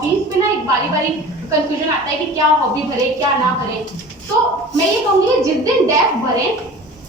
Hobbies पे ना एक बारी बारी कंफ्यूजन आता है कि क्या हॉबी भरे क्या ना भरे। तो मैं ये कहूंगी जिस दिन डेफ भरे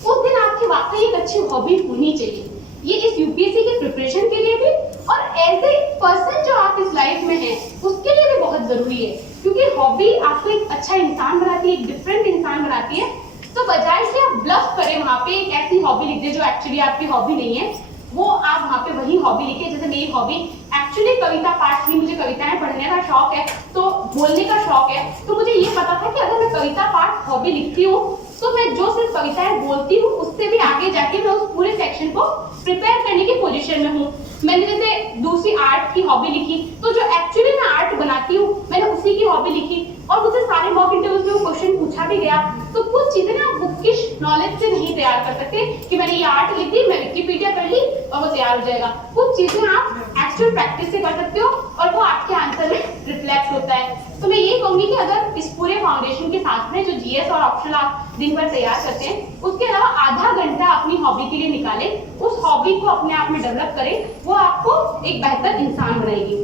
उस दिन आपकी वाकई एक अच्छी हॉबी होनी चाहिए। ये इस यूपीएससी की प्रिपरेशन के लिए भी और एज ए पर्सन जो आप इस लाइफ में हैं उसके लिए भी बहुत जरूरी है, क्योंकि हॉबी आपको एक अच्छा इंसान बनाती है, एक डिफरेंट इंसान बनाती है। तो बजाय से आप ब्लफ करें वहां पे एक ऐसी हॉबी लिख दे जो एक्चुअली आपकी हॉबी नहीं है, वो आप वहां पे वही हॉबी लिखे। जैसे मेरी हॉबी एक्चुअली कविता पाठ थी, मुझे कविताएं पढ़ने का शौक है, तो बोलने का शौक है। तो मुझे ये पता था कि अगर मैं कविता पाठ हॉबी लिखती हूँ तो मैं जो सिर्फ कविताएं बोलती हूँ उससे भी आगे जाके मैं उस पूरे सेक्शन को प्रिपेयर करने की पोजीशन में हूँ। मैंने जैसे दूसरी आर्ट की हॉबी लिखी, तो जो एक्चुअली मैं आर्ट बनाती हूँ मैंने उसी की हॉबी लिखी, और मुझे सारे मॉक इंटरव्यूज में वो क्वेश्चन पूछा भी गया। तो कुछ चीजें ना बुकिश नॉलेज से नहीं तैयार कर सकते कि मैंने ये आर्ट लिख दी, मैं विकिपीडिया कर ली और वो तैयार हो जाएगा। कुछ चीजें आप एक्चुअल प्रैक्टिस से कर सकते हो और वो आपके आंसर में रिफ्लेक्ट होता है। तो मैं ये कहूंगी कि अगर इस पूरे फाउंडेशन के साथ में जो जीएस और ऑप्शनल आप दिन भर तैयार करते हैं, उसके अलावा आधा घंटा अपनी हॉबी के लिए निकालें, उस हॉबी को अपने आप में डेवलप करें, वो आपको एक बेहतर इंसान बनाएगी।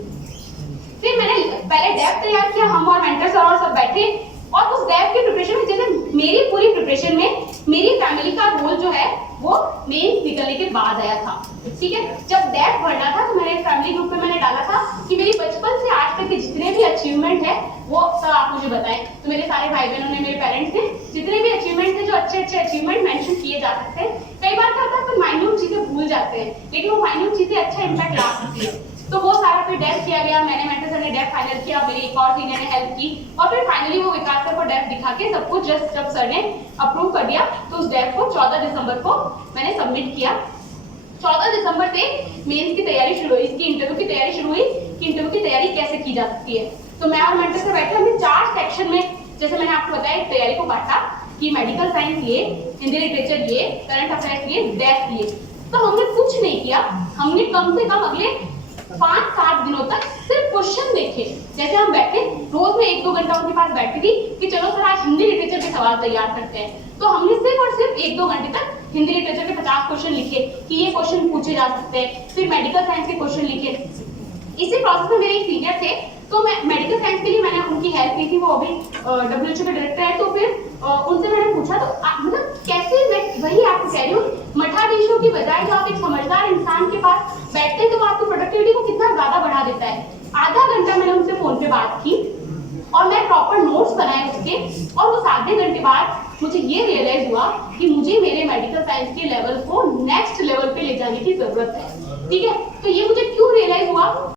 फिर मैंने पहले डेफ तैयार किया, हम और मेंटर सर और सब बैठे, और उस डेफ की प्रिपरेशन में जैसे मेरी पूरी प्रिपरेशन में मेरी फैमिली का रोल जो है वो मेंस निकलने के बाद आया था। ठीक है, जब डेफ भरना था तो मैंने फैमिली ग्रुप में मैंने डाला था कि मेरी बचपन से आज तक के जितने भी अचीवमेंट है वो सब आप मुझे बताएं। तो मेरे सारे भाई बहनों ने, मेरे पेरेंट्स ने जितने भी अचीवमेंट थे, जो अच्छे अच्छे अचीवमेंट मेंशन किए जा सकते हैं। कई बार क्या होता है फिर माइन्यूट चीजें भूल जाते हैं, लेकिन वो माइन्यूट चीजें अच्छा इम्पैक्ट ला सकती है। तो वो सारा फिर डेफ किया गया, मैंने मेंटर सर ने डेफ फाइनल किया, मेरी एक और सीनियर ने हेल्प की, और फिर फाइनली वो विकास सर को डेफ दिखा के सब कुछ जस्ट जब सर ने अप्रूव कर दिया तो उस डेफ को 14 दिसंबर को मैंने सबमिट किया। 14 दिसंबर से मेंस की तैयारी शुरू हुई, इसकी इंटरव्यू की तैयारी शुरू हुई कि इंटरव्यू की तैयारी कैसे की जा सकती है। तो मैं और मेंटर सर बैठे, हमने 4 सेक्शन में, जैसे मैंने आपको बताया, तैयारी को बांटा कि मेडिकल साइंस ये, हिंदी लिटरेचर ये, करंट अफेयर्स ये, डेफ ये। तो हमने कुछ नहीं किया, हमने कम से कम अगले 5-7 दिनों तक सिर्फ क्वेश्चन देखे। जैसे हम बैठे, रोज में 1-2 घंटा उनके पास बैठती थी कि चलो सर आज हिंदी लिटरेचर के सवाल तैयार करते हैं। तो हमने सिर्फ और सिर्फ 1-2 घंटे तक हिंदी लिटरेचर के 50 क्वेश्चन लिखे कि ये क्वेश्चन पूछे जा सकते हैं। फिर मेडिकल साइंस के क्वेश्चन लिखे। इसी प्रोसेस में मेरे एक सीनियर थे, तो मैं मेडिकल साइंस के लिए मैंने उनकी हेल्प की थी, वो अभी WHO के डायरेक्टर है। तो फिर उनसे मैंने पूछा, तो मतलब कैसे, मैं वही आपको कह रही हूँ, मठाधीशों की बजाय जो आप एक समझदार इंसान के पास बैठते हैं तो वो आपकी प्रोडक्टिविटी को कितना ज्यादा बढ़ा देता है। आधा घंटा मैंने उनसे फोन पे बात की और मैं प्रॉपर नोट्स बनाए उसके, और उस आधे घंटे बाद मुझे ये रियलाइज हुआ कि मुझे मेरे मेडिकल साइंस के लेवल को नेक्स्ट लेवल पे ले जाने की जरूरत है। ठीक है, तो ये मुझे क्यों रियलाइज हुआ,